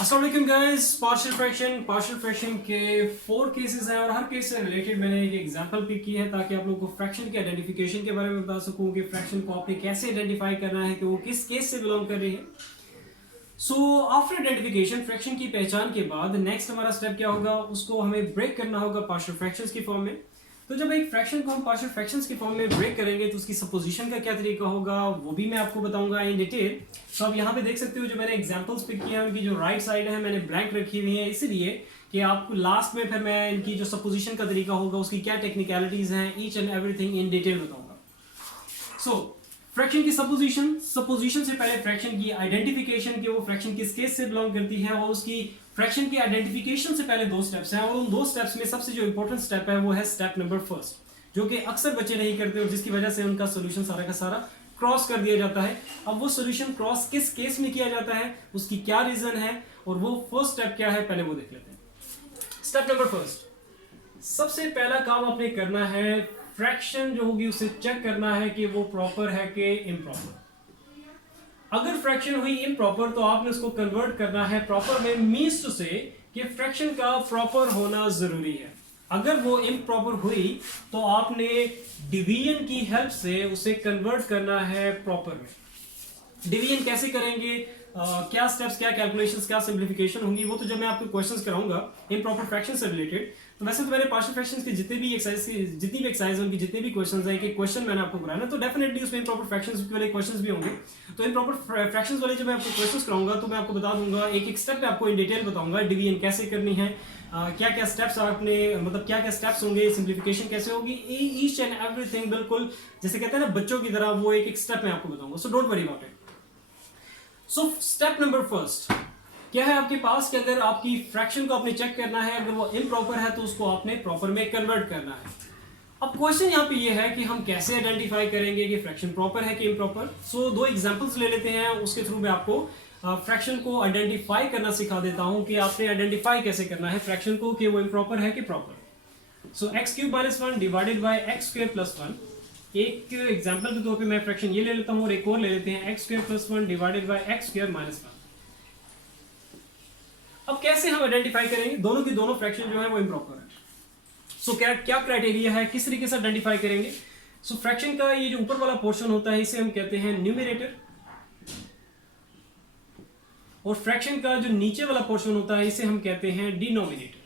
अस्सलाम वालेकुम guys. Partial fraction के 4 केसेस हैं और हर केस से रिलेटेड मैंने एक एग्जांपल पिक की है ताकि आप लोगों को फ्रैक्शन के आइडेंटिफिकेशन के बारे में बता सकूं कि फ्रैक्शन को आपने कैसे आइडेंटिफाई करना है कि वो किस केस से बिलोंग कर रही है। सो आफ्टर आइडेंटिफिकेशन फ्रैक्शन की पहचान के बाद नेक्स्ट हमारा स्टेप क्या होगा, उसको हमें ब्रेक करना होगा पार्शियल फ्रैक्शंस की फॉर्म में। तो जब एक फ्रैक्शन को हम पार्शियल फ्रैक्शंस की फॉर्म में ब्रेक करेंगे तो उसकी सपोजिशन का क्या तरीका होगा वो भी मैं आपको बताऊंगा इन डिटेल। तो आप यहाँ पे देख सकते हो जो मैंने एग्जांपल्स पिक किए हैं उनकी जो राइट साइड है मैंने ब्लैंक रखी हुई है, इसीलिए कि आपको लास्ट में फिर मैं इनकी जो सपोजिशन का तरीका होगा उसकी क्या टेक्निकलिटीज हैं each and everything in detail बताऊंगा। सो फ्रैक्शन की सपोजिशन से पहले फ्रैक्शन की आइडेंटिफिकेशन, कि वो फ्रैक्शन किस केस से बिलोंग करती है, और उसकी फ्रैक्शन की आइडेंटिफिकेशन से पहले 2 स्टेप्स हैं और उन 2 स्टेप्स में सबसे जो इंपॉर्टेंट स्टेप है वो है स्टेप नंबर फर्स्ट, जो कि अक्सर बच्चे नहीं करते और जिसकी वजह से उनका सोल्यूशन सारा का सारा क्रॉस कर दिया जाता है। अब वो सोल्यूशन क्रॉस किस केस में किया जाता है, उसकी क्या रीजन है और वो फर्स्ट स्टेप क्या है, पहले वो देख लेते हैं। स्टेप नंबर फर्स्ट, सबसे पहला काम आपने करना है फ्रैक्शन जो होगी उसे चेक करना है कि वो प्रॉपर है कि इम्प्रॉपर। अगर फ्रैक्शन हुई इम्प्रॉपर तो आपने उसको कन्वर्ट करना है प्रॉपर में, मींस टू से कि फ्रैक्शन का प्रॉपर होना जरूरी है। अगर वो इम्प्रॉपर हुई तो आपने डिवीजन की हेल्प से उसे कन्वर्ट करना है प्रॉपर में। डिवीजन कैसे करेंगे, क्या स्टेप्स, क्या कैलकुलेशंस, क्या सिंप्लीफिकेशन होंगी, वो तो जब मैं आपको क्वेश्चंस कराऊंगा इम्प्रॉपर फ्रैक्शन से रिलेटेड। तो वैसे तो मैंने पार्शियल फ्रैक्शंस के जितनी भी एक्सरसाइज है उनकी जितने भी क्वेश्चंस हैं, एक क्वेश्चन मैंने आपको कराया ना, तो डेफिनेटली उसमें इम्प्रॉपर फ्रैक्शंस वाले क्वेश्चंस भी होंगे। तो इम्प्रॉपर फ्रैक्शंस वाले जब मैं आपको क्वेश्चंस कराऊंगा तो मैं आपको बता दूंगा, एक स्टेप में आपको इन डिटेल बताऊंगा डिवीजन कैसे करनी है, क्या क्या स्टेप्स आपने, मतलब क्या क्या स्टेप्स होंगे, सिंप्लीफिकेशन कैसे होगी, ईच एंड एवरीथिंग बिल्कुल जैसे कहते हैं ना बच्चों की तरह, वो एक स्टेप में आपको बताऊंगा। So don't worry about it. So step number first क्या है आपके पास कि अगर आपकी फ्रैक्शन को आपने चेक करना है, अगर वो इम्प्रॉपर है तो उसको आपने प्रॉपर में कन्वर्ट करना है। अब क्वेश्चन यहाँ पे ये है कि हम कैसे आइडेंटिफाई करेंगे कि फ्रैक्शन प्रॉपर है कि इम्प्रॉपर। सो 2 एग्जांपल्स ले लेते हैं, उसके थ्रू मैं आपको फ्रैक्शन को आइडेंटिफाई करना सिखा देता हूँ कि आपने आइडेंटिफाई कैसे करना है फ्रैक्शन को कि वो इम्प्रॉपर है कि proper. So x³ - 1 divided by x² + 1। एक एग्जांपल के तौर पे मैं फ्रैक्शन ये ले लेता हूँ और एक और ले लेते हैं x² + 1 डिवाइडेड बाय x² - 1। अब कैसे हम आइडेंटिफाई करेंगे दोनों की दोनों फ्रैक्शन जो है वो इम्प्रॉपर है। सो क्या क्या क्राइटेरिया है, किस तरीके से आइडेंटिफाई करेंगे। सो फ्रैक्शन का ये जो ऊपर वाला पोर्शन होता है इसे हम कहते हैं न्यूमरेटर, और फ्रैक्शन का जो नीचे वाला पोर्शन होता है इसे हम कहते हैं डिनोमिनेटर।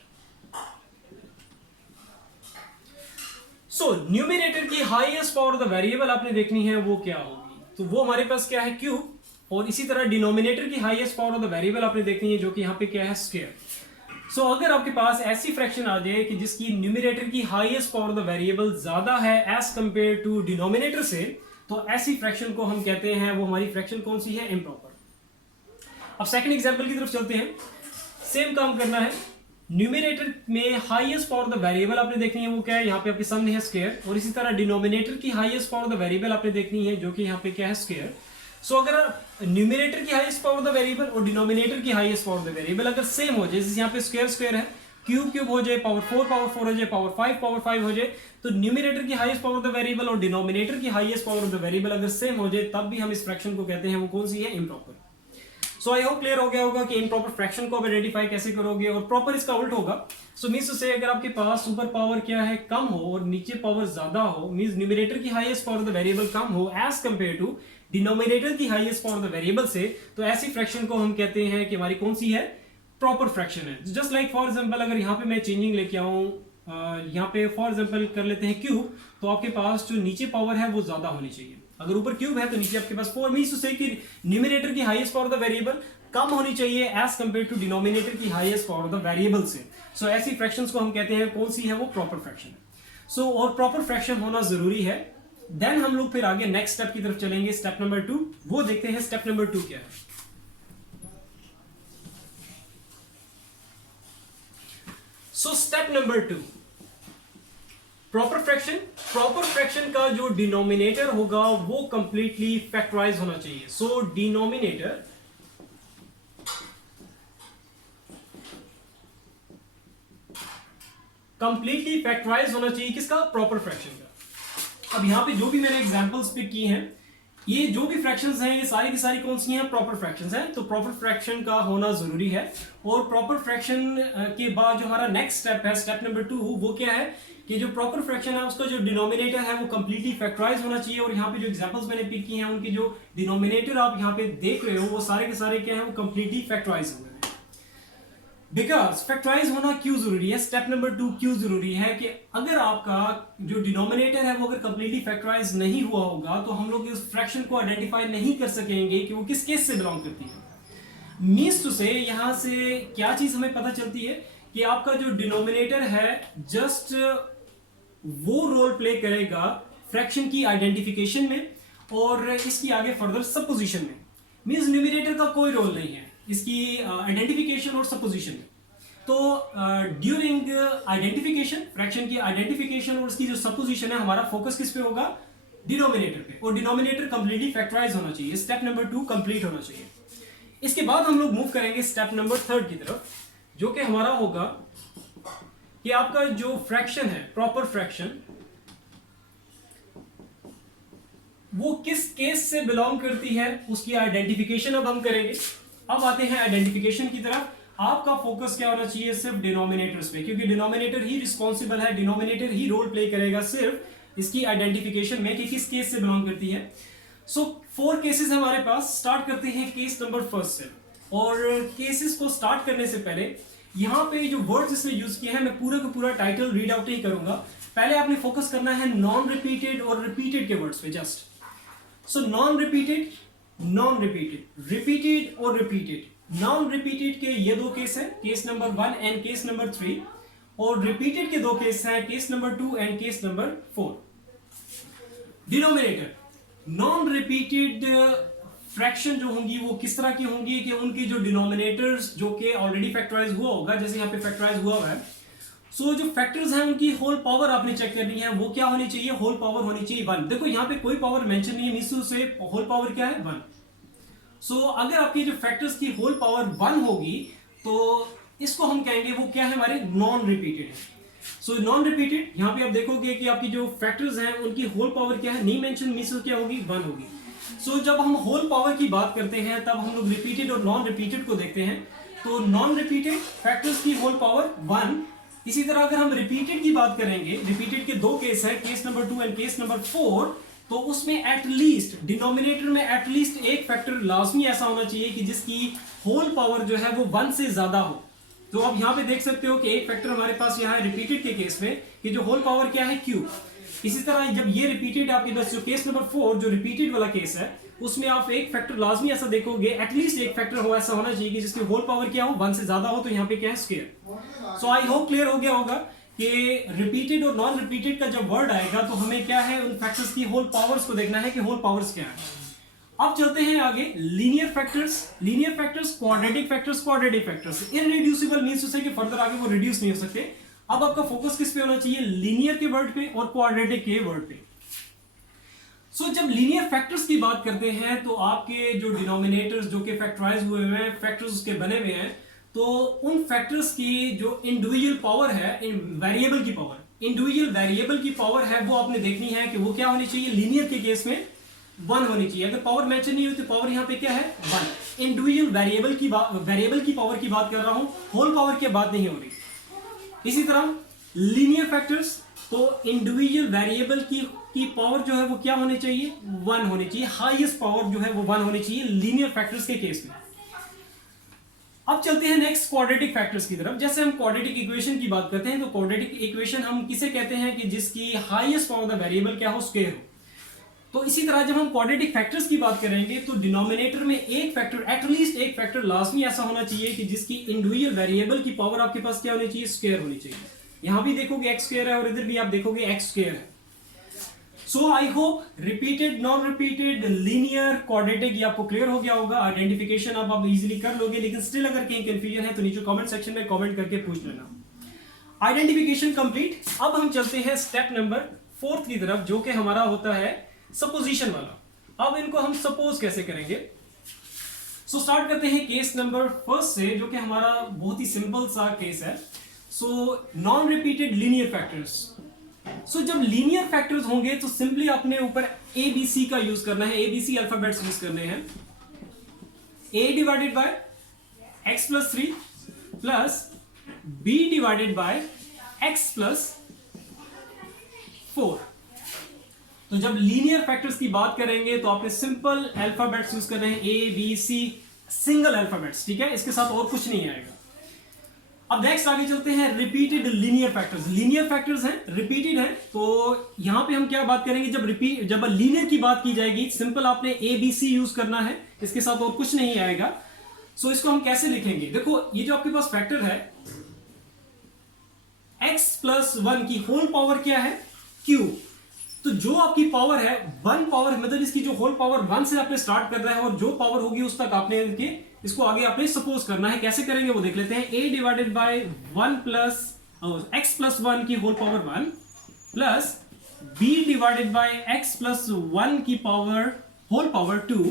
सो न्यूमरेटर की highest power of the variable आपने देखनी है वो क्या होगी, तो वो हमारे पास क्या है, क्यूब। और इसी तरह डिनोमिनेटर की highest power of the variable आपने देखनी है जो कि यहाँ पे क्या है, स्क्वायर। सो अगर आपके पास ऐसी फ्रैक्शन आ जाए कि जिसकी न्यूमरेटर की highest power of the variable ज्यादा है एज कंपेयर टू डिनोमिनेटर से, तो ऐसी फ्रैक्शन को हम कहते हैं, वो हमारी फ्रैक्शन कौन सी है, इम्प्रॉपर। अब सेकंड एग्जांपल की तरफ चलते हैं। सेम काम करना है, न्यूमरेटर में highest power of the variable आपने देखनी है वो क्या है, यहाँ पे आपके सामने है स्क्वायर। और इसी तरह डिनोमिनेटर की highest power of the variable आपने देखनी है जो कि यहाँ पे क्या है, स्क्वायर। सो अगर न्यूमरेटर की highest power of the variable और डिनोमिनेटर की highest power of the variable अगर सेम हो जाए, जैसे यहाँ पे स्क्वायर स्क्वायर है, क्यूब क्यूब हो जाए, पावर 4 हो जाए, पावर 5 हो जाए, तो न्यूमरेटर की highest power of the variable और डिनोमिनेटर की highest power of the variable अगर सेम हो जाए तब भी हम इस फ्रैक्शन को कहते हैं वो कौन सी है, improper. So I hope clear हो गया होगा कि इम्प्रॉपर फ्रैक्शन को आप आइडेंटिफाई कैसे करोगे, और प्रॉपर इसका उल्ट होगा। सो मींस टू से अगर आपके पास ऊपर पावर क्या है, कम हो और नीचे पावर ज्यादा हो, मींस न्यूमरेटर की highest power of the variable कम हो एज कंपेयर टू डिनोमिनेटर की highest power of the variable से, तो ऐसी फ्रैक्शन को हम कहते हैं कि हमारी कौन सी है, प्रॉपर फ्रैक्शन है। जस्ट लाइक फॉर एग्जांपल अगर यहाँ पे मैं चेंजिंग लेके आऊँ, यहाँ पे फॉर एग्जांपल कर लेते हैं क्यूब, तो आपके पास जो नीचे पावर है वो ज्यादा होनी चाहिए। अगर ऊपर क्यूब है तो नीचे आपके पास 4, मींस टू से कि न्यूमरेटर की highest power of the variable कम होनी चाहिए एज कंपेयर टू डिनोमिनेटर की highest power of the variable से। सो ऐसी फ्रैक्शंस को हम कहते हैं कौन सी है, वो प्रॉपर फ्रैक्शन है। सो और प्रॉपर फ्रैक्शन होना जरूरी है। देन हम लोग फिर आगे नेक्स्ट स्टेप की तरफ चलेंगे, स्टेप नंबर 2। वो देखते हैं स्टेप नंबर 2 क्या है। So step number 2, proper fraction. Proper fraction का जो डिनोमिनेटर होगा वो कंप्लीटली फैक्टराइज होना चाहिए। सो डिनोमिनेटर कंप्लीटली फैक्टराइज होना चाहिए, किसका, प्रॉपर फ्रैक्शन का। अब यहां पे जो भी मैंने एग्जांपल्स पिक की हैं ये जो भी फ्रैक्शंस हैं ये सारी की सारी कौन सी हैं, प्रॉपर फ्रैक्शंस हैं। तो प्रॉपर फ्रैक्शन का होना जरूरी है। और प्रॉपर फ्रैक्शन के बाद जो हमारा नेक्स्ट स्टेप है, स्टेप नंबर 2, वो क्या है कि जो प्रॉपर फ्रैक्शन है उसका जो डिनोमिनेटर है वो कंप्लीटली फैक्टराइज होना चाहिए। और यहाँ पे जो एग्जांपल्स मैंने पिक किए हैं उनके जो डिनोमिनेटर आप यहाँ पे देख रहे हो वो सारे के सारे क्या है, वो कंप्लीटली फैक्टराइज हो गए। बिकॉज फैक्टराइज होना क्यों जरूरी है, स्टेप नंबर 2 क्यों जरूरी है कि अगर आपका जो डिनोमिनेटर है वो अगर कंप्लीटली फैक्टराइज नहीं हुआ होगा तो हम लोग इस फ्रैक्शन को आइडेंटिफाई नहीं कर सकेंगे कि वो किस केस से बिलोंग करती है। मीन्स टू से यहां से क्या चीज हमें पता चलती है कि आपका जो डिनोमिनेटर है जस्ट वो रोल प्ले करेगा फ्रैक्शन की आइडेंटिफिकेशन में और इसकी आगे फर्दर सपोजिशन में। मीन्स न्यूमिनेटर का कोई रोल नहीं है इसकी आइडेंटिफिकेशन और सपोजिशन में। तो ड्यूरिंग आइडेंटिफिकेशन, फ्रैक्शन की आइडेंटिफिकेशन और उसकी जो सपोजिशन है, हमारा फोकस किस पे होगा, डिनोमिनेटर पे। और डिनोमिनेटर कंप्लीटली फैक्टराइज होना चाहिए। स्टेप नंबर 2 कंप्लीट होना चाहिए। इसके बाद हम लोग मूव करेंगे स्टेप नंबर 3 की तरफ, जो कि हमारा होगा कि आपका जो फ्रैक्शन है, प्रॉपर फ्रैक्शन, वो किस केस से बिलोंग करती है उसकी आइडेंटिफिकेशन अब हम करेंगे। अब आते हैं आइडेंटिफिकेशन की तरफ। आपका फोकस क्या होना चाहिए, सिर्फ डिनोमिनेटर्स पे, क्योंकि डिनोमिनेटर ही रिस्पॉन्सिबल है, डिनोमिनेटर ही रोल प्ले करेगा सिर्फ इसकी आइडेंटिफिकेशन में कि किस केस से बिलोंग करती है। सो 4 केसेस हमारे पास। स्टार्ट करते हैं केस नंबर 1 से। और केसेस को स्टार्ट करने से पहले यहाँ पे जो वर्ड्स इसने यूज किए हैं मैं पूरा का पूरा टाइटल रीड आउट नहीं करूंगा। पहले आपने फोकस करना है नॉन रिपीटेड और रिपीटेड के वर्ड्स पे जस्ट। सो non repeated, non repeated, repeated और रिपीटेड। नॉन रिपीटेड के ये 2 केस हैं, case number 1 and case number 3। और रिपीटेड के 2 केस हैं, case number 2 and case number 4। Denominator, non repeated fraction जो होंगी वो किस तरह की होंगी कि उनकी जो डिनोमिनेटर्स जो कि ऑलरेडी फैक्टराइज हुआ होगा, जैसे यहाँ पे फैक्टराइज हुआ है। सो जो फैक्टर्स हैं उनकी होल पावर आपने चेक करनी है, वो क्या होनी चाहिए, होल पावर होनी चाहिए 1। देखो यहाँ पे कोई पावर मेंशन नहीं है, मींस से होल पावर क्या है, 1। सो अगर आपकी जो फैक्टर्स की होल पावर 1 होगी तो इसको हम कहेंगे वो क्या है, हमारे नॉन रिपीटेड है। सो नॉन रिपीटेड, यहाँ पे आप देखोगे कि आपकी जो फैक्टर्स हैं उनकी होल पावर क्या है, नहीं मेंशन, मींस क्या होगी, 1 होगी। सो जब हम होल पावर की बात करते हैं तब हम लोग रिपीटेड और नॉन रिपीटेड को देखते हैं। तो नॉन रिपीटेड फैक्टर्स की होल पावर 1। इसी तरह अगर हम रिपीटेड की बात करेंगे, रिपीटेड के 2 केस हैं, case number 2 and case number 4। तो उसमें एटलीस्ट डिनोमिनेटर में एटलीस्ट एक फैक्टर लाजमी ऐसा होना चाहिए कि जिसकी होल पावर जो है वो 1 से ज्यादा हो। तो आप यहाँ पे देख सकते हो कि एक फैक्टर हमारे पास यहाँ है रिपीटेड के केस में कि जो होल पावर क्या है, क्यू। इसी तरह जब ये रिपीटेड आपके पास जो केस नंबर 4 जो रिपीटेड वाला केस है उसमें आप एक फैक्टर लाजमी ऐसा देखोगे, एटलीस्ट एक फैक्टर हो ऐसा होना चाहिए कि जिसकी होल पावर क्या हो, 1 से ज्यादा हो। तो यहाँ पे क्या है, square. So I hope clear हो गया होगा कि रिपीटेड और नॉन रिपीटेड का जब वर्ड आएगा तो हमें क्या है, उन फैक्टर्स की होल पावर्स को देखना है कि होल पावर्स क्या है। अब चलते हैं आगे, linear factors. Linear factors, quadratic factors, quadratic factors. Irreducible means to say कि फर्दर आगे वो रिड्यूस नहीं हो सकते। अब आपका फोकस किस पे होना चाहिए, लीनियर के वर्ड पे और क्वाड्रेटिक के वर्ड पे। सो जब लीनियर फैक्टर्स की बात करते हैं तो आपके जो डिनोमिनेटर्स जो कि फैक्टराइज हुए हुए हैं, फैक्टर्स उसके बने हुए हैं, तो उन फैक्टर्स की जो इंडिविजुअल पावर है, वेरिएबल की पावर, इंडिविजुअल वेरिएबल की पावर है वो आपने देखनी है कि वो क्या होनी चाहिए, लीनियर के केस में 1 होनी चाहिए। अगर पावर मेंशन नहीं हुई तो पावर यहाँ पे क्या है, 1। इंडिविजुअल वेरिएबल की पावर की बात कर रहा हूं, होल पावर की बात नहीं हो रही। इसी तरह लीनियर फैक्टर्स, तो इंडिविजुअल वेरिएबल की पावर जो है वो क्या होनी चाहिए, 1 होनी चाहिए। हाईएस्ट पावर जो है वो 1 होनी चाहिए लीनियर फैक्टर्स के केस में। अब चलते हैं नेक्स्ट क्वाड्रेटिक फैक्टर्स की तरफ। जैसे हम क्वाड्रेटिक इक्वेशन की बात करते हैं तो क्वाड्रेटिक इक्वेशन हम किसे कहते हैं कि जिसकी हाईएस्ट पावर द वेरिएबल क्या हो, स्क्वायर हो। तो इसी तरह जब हम क्वाड्रेटिक फैक्टर्स की बात करेंगे तो डिनोमिनेटर में एक फैक्टर, एटलीस्ट एक फैक्टर लाजमी ऐसा होना चाहिए कि जिसकी इंडिविजुअल वेरिएबल की पावर आपके पास क्या होनी चाहिए, स्क्वायर होनी चाहिए। यहां भी देखोगे एक्स स्क्वायर है और इधर भी आप देखोगे एक्स स्क्वायर है। So I hope repeated, non repeated, linear, quadratic ये आपको क्लियर हो गया होगा। आइडेंटिफिकेशन अब आप इजीली कर लोगे, लेकिन स्टिल अगर कहीं कंफ्यूजन है तो नीचे कमेंट सेक्शन में कमेंट करके पूछ लेना। Identification complete. अब हम चलते हैं स्टेप नंबर 4 की तरफ, जो कि हमारा होता है सपोजिशन वाला। अब इनको हम सपोज कैसे करेंगे। सो स्टार्ट करते हैं केस नंबर 1 से, जो कि हमारा बहुत ही सिंपल सा केस है। So non repeated linear factors. So जब लीनियर फैक्टर्स होंगे तो सिंपली अपने ऊपर ABC का यूज करना है, ABC अल्फाबेट्स यूज करने हैं। A divided by x plus 3 plus B divided by x plus 4। तो जब लीनियर फैक्टर्स की बात करेंगे तो आपने सिंपल अल्फाबेट्स यूज करने हैं, ABC सिंगल अल्फाबेट्स, ठीक है, इसके साथ और कुछ नहीं आएगा। अब नेक्स्ट आगे चलते हैं, repeated linear factors. Linear factors हैं, रिपीटेड हैं, तो यहां पे हम क्या बात करेंगे, जब लीनियर की बात की जाएगी सिंपल आपने ABC यूज करना है, इसके साथ और कुछ नहीं आएगा। सो इसको हम कैसे लिखेंगे, देखो ये जो आपके पास फैक्टर है x प्लस 1 की होल पावर क्या है, q। तो जो आपकी पावर है 1 पावर, मतलब इसकी जो होल पावर 1 से आपने स्टार्ट कर रहा है और जो पावर होगी उस तक आपने इसको आगे आपने सपोज करना है। कैसे करेंगे वो देख लेते हैं। a divided by 1 plus x plus 1 की whole power 1 plus b divided by x plus 1 की power whole power 2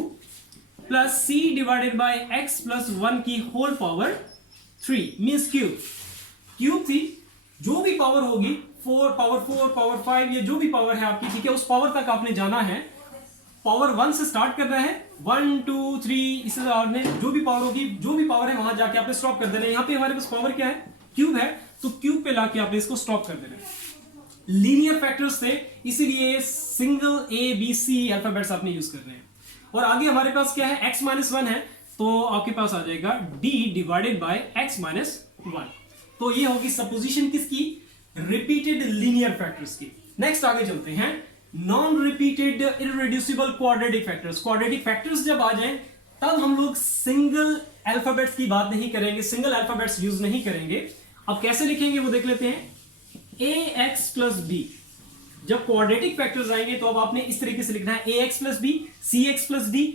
plus c divided by x plus 1 की होल पावर 3 मींस क्यूब थी, जो भी पावर होगी 4 पावर 5 ये जो भी पावर है आपकी, ठीक है, उस पावर तक आपने जाना है। पावर 1 से स्टार्ट करना है, 1 2 3 इस आपने जो भी पावर होगी, जो भी पावर है वहां जाके आपने स्टॉप कर देना है। यहाँ पे हमारे पास पावर क्या है, क्यूब है, तो क्यूब पे लाके आपने इसको स्टॉप कर देना है। लीनियर फैक्टर्स थे, इसीलिए सिंगल ABC अल्फाबेट्स आपने यूज कर रहे हैं। और आगे हमारे पास क्या है, x माइनस 1 है, तो आपके पास आ जाएगा d divided by x minus 1। तो ये होगी सपोजिशन किसकी, रिपीटेड लीनियर फैक्टर्स की। नेक्स्ट आगे चलते हैं, non repeated irreducible quadratic factors. Quadratic factors जब आ जाएं तब हम लोग सिंगल अल्फाबेट्स की बात नहीं करेंगे, सिंगल अल्फाबेट्स यूज नहीं करेंगे। अब कैसे लिखेंगे वो देख लेते हैं। ax प्लस b, जब क्वाड्रेटिक फैक्टर्स आएंगे तो अब आपने इस तरीके से लिखना है, ax plus b, cx plus d,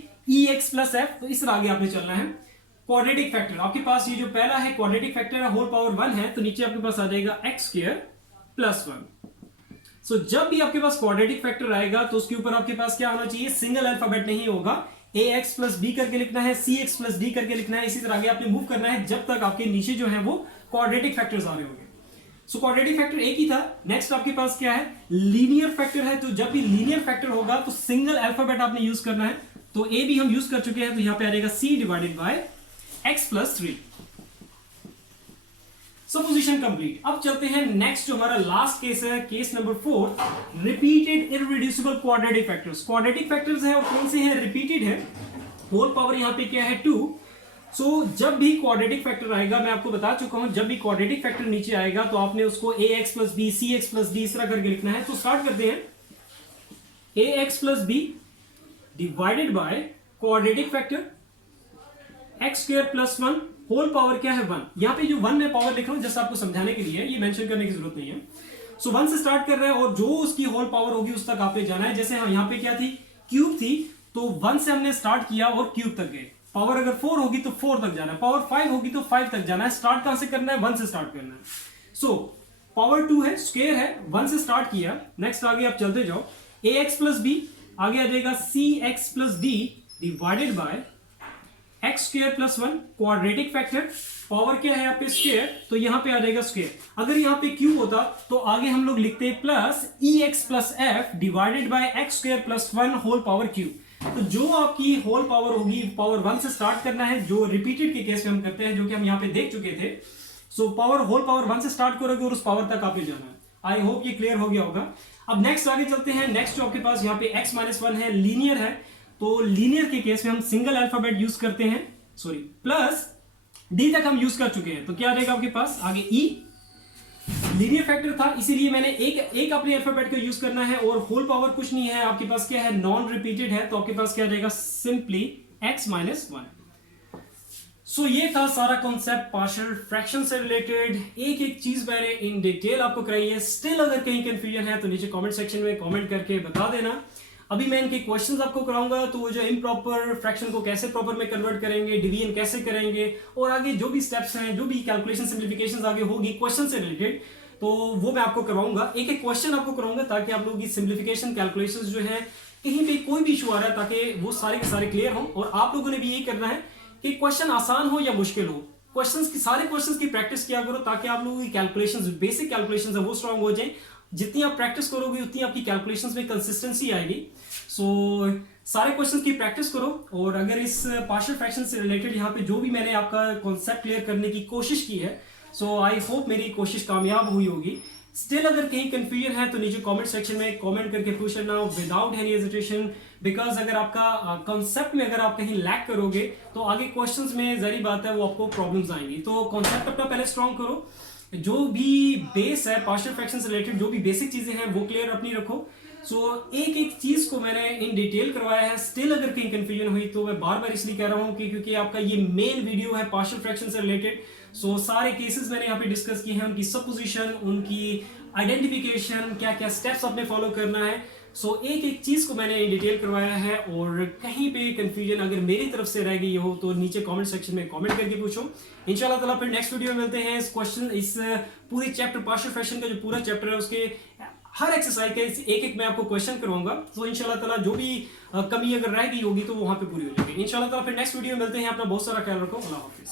ex plus f। तो इस तरह आगे आपने चलना है। क्वाड्रेटिक फैक्टर आपके पास ये जो पहला है क्वाड्रेटिक फैक्टर है, होल पावर 1 है, तो नीचे आपके पास आ जाएगा x स्क्वायर प्लस 1। सो जब भी आपके पास क्वाड्रेटिक फैक्टर आएगा तो उसके ऊपर आपके पास क्या होना चाहिए, सिंगल अल्फाबेट नहीं होगा, ax प्लस b करके लिखना है, cx प्लस d करके लिखना है। इसी तरह आगे आपने मूव करना है जब तक आपके नीचे जो है वो क्वाड्रेटिक फैक्टर्स आ रहे होंगे। सो क्वाड्रेटिक फैक्टर एक ही था। नेक्स्ट आपके पास क्या है, लीनियर फैक्टर है, तो जब भी लीनियर फैक्टर होगा तो सिंगल अल्फाबेट आपने यूज करना है। तो a भी हम यूज कर चुके हैं, तो यहां पे आ जाएगा c divided by x plus 3। Supposition complete. अब चलते हैं नेक्स्ट, जो हमारा लास्ट केस है, case number 4, repeated irreducible quadratic factors. Quadratic factors हैं और कौन से हैं, रिपीटेड है, होल पावर यहां पे क्या है 2। सो जब भी क्वाड्रेटिक फैक्टर आएगा, मैं आपको बता चुका हूं, जब भी क्वाड्रेटिक फैक्टर नीचे आएगा तो आपने उसको ax plus b, cx plus d इस तरह करके लिखना है। तो स्टार्ट करते हैं, ax plus b divided by quadratic factor x square plus 1 whole power क्या है 1। यहां पे जो 1 में पावर लिख रहा हूं जस्ट आपको समझाने के लिए, ये मेंशन करने की जरूरत नहीं है। सो 1 से स्टार्ट कर रहे हैं और जो उसकी होल पावर होगी उस तक आपने जाना है। जैसे हम यहां पे क्या थी, क्यूब थी, तो 1 से हमने स्टार्ट किया और क्यूब तक गए। पावर अगर 4 होगी तो 4 तक जाना है, पावर 5 होगी तो 5 तक जाना है। स्टार्ट कहां से करना है, 1 से स्टार्ट करना है। सो पावर 2 है, स्क्वायर है, 1 से स्टार्ट किया। नेक्स्ट आगे आप चलते जाओ, ax प्लस b आगे आ जाएगा cx plus d divided by x square plus 1 quadratic factor, power क्या है यहाँ पे स्क्वायर, तो यहाँ पे आ जाएगा स्क्वायर। अगर यहाँ पे क्यूब होता तो आगे हम लोग लिखते plus ex plus f divided by x square plus 1 whole power cube. तो जो आपकी होल पावर होगी, पावर 1 से स्टार्ट करना है, जो रिपीटेड के केस में हम करते हैं, जो कि हम यहाँ पे देख चुके थे। सो पावर होल पावर 1 से स्टार्ट करोगे और उस पावर तक आपने जाना है। आई होप ये क्लियर हो गया होगा। अब नेक्स्ट आगे चलते हैं। नेक्स्ट जो आपके पास यहाँ पे x माइनस 1 है, लीनियर है, तो लीनियर के केस में हम सिंगल अल्फाबेट यूज करते हैं, सॉरी प्लस d तक हम यूज कर चुके हैं। तो क्या आ जाएगा आपके पास आगे e, लीनियर फैक्टर था इसीलिए मैंने एक अपने अल्फाबेट का यूज करना है, और होल पावर कुछ नहीं है आपके पास, क्या है, नॉन रिपीटेड है, तो आपके पास क्या आ जाएगा, सिंपली x माइनस 1। सो ये था सारा कॉन्सेप्ट पार्शियल फ्रैक्शन से रिलेटेड। एक एक चीज मैंने इन डिटेल आपको कराई है। स्टिल अगर कहीं कंफ्यूजन है तो नीचे कमेंट सेक्शन में कमेंट करके बता देना। अभी मैं इनके क्वेश्चंस आपको कराऊंगा, तो वो जो इम्प्रॉपर फ्रैक्शन को कैसे प्रॉपर में कन्वर्ट करेंगे, डिवीजन कैसे करेंगे, और आगे जो भी स्टेप्स हैं, जो भी कैलकुलेशन सिंप्लीफिकेशंस आगे होगी क्वेश्चन से रिलेटेड, तो वो मैं आपको करवाऊंगा। एक एक क्वेश्चन आपको कराऊंगा ताकि आप लोगों की सिंप्लीफिकेशन कैलकुलेशंस जो है, कहीं पे कोई भी इशू आ रहा है ताकि वो सारे के सारे क्लियर हो। और आप लोगों ने भी यही करना है कि क्वेश्चन आसान हो या मुश्किल हो, सारे क्वेश्चंस की प्रैक्टिस किया करो ताकि आप लोगों की कैलकुलेशंस, बेसिक कैलकुलेशंस है वो स्ट्रांग हो जाए। जितनी आप प्रैक्टिस करोगे उतनी आपकी कैलकुलेशंस में कंसिस्टेंसी आएगी। सो सारे क्वेश्चंस की प्रैक्टिस करो, और अगर इस पार्शियल फ्रैक्शन से रिलेटेड यहाँ पे जो भी मैंने आपका कॉन्सेप्ट क्लियर करने की कोशिश की है, सो आई होप मेरी कोशिश कामयाब हुई होगी। स्टिल अगर कहीं कंफ्यूजन है तो नीचे कमेंट सेक्शन में कमेंट करके पूछ लेना विदाउट एनी हेजिटेशन, बिकॉज अगर आपका कॉन्सेप्ट में अगर आप कहीं लैक करोगे तो आगे क्वेश्चंस में जरी बात है वो आपको प्रॉब्लम्स आएंगी। तो कॉन्सेप्ट अपना पहले स्ट्रॉन्ग करो, जो भी बेस है पार्शियल फ्रैक्शन से रिलेटेड जो भी बेसिक चीजें हैं वो क्लियर अपनी रखो। सो एक एक चीज को मैंने इन डिटेल करवाया है। स्टिल अगर कहीं कंफ्यूजन हुई तो मैं बार बार इसलिए कह रहा हूँ कि क्योंकि आपका ये मेन वीडियो है पार्शियल फ्रैक्शन से रिलेटेड। सो सारे केसेस मैंने यहाँ पे डिस्कस किए हैं, उनकी सपोजिशन, उनकी आइडेंटिफिकेशन, क्या क्या स्टेप्स आपने फॉलो करना है। सो एक एक चीज को मैंने इन डिटेल करवाया है, और कहीं पे कंफ्यूजन अगर मेरी तरफ से रह गई हो तो नीचे कमेंट सेक्शन में कमेंट करके पूछो। इंशाल्लाह ताला फिर नेक्स्ट वीडियो में मिलते हैं। इस क्वेश्चन इस पूरी चैप्टर पार्शियल फ्रैक्शन का जो पूरा चैप्टर है उसके हर एक्सरसाइज के एक एक मैं आपको क्वेश्चन करवाऊंगा। तो इंशाल्लाह ताला जो भी कमी अगर रह गई होगी तो वहां पे पूरी हो जाएगी। इंशाल्लाह ताला फिर नेक्स्ट वीडियो में मिलते हैं। अपना बहुत सारा ख्याल रखो। अल्लाह हाफिज।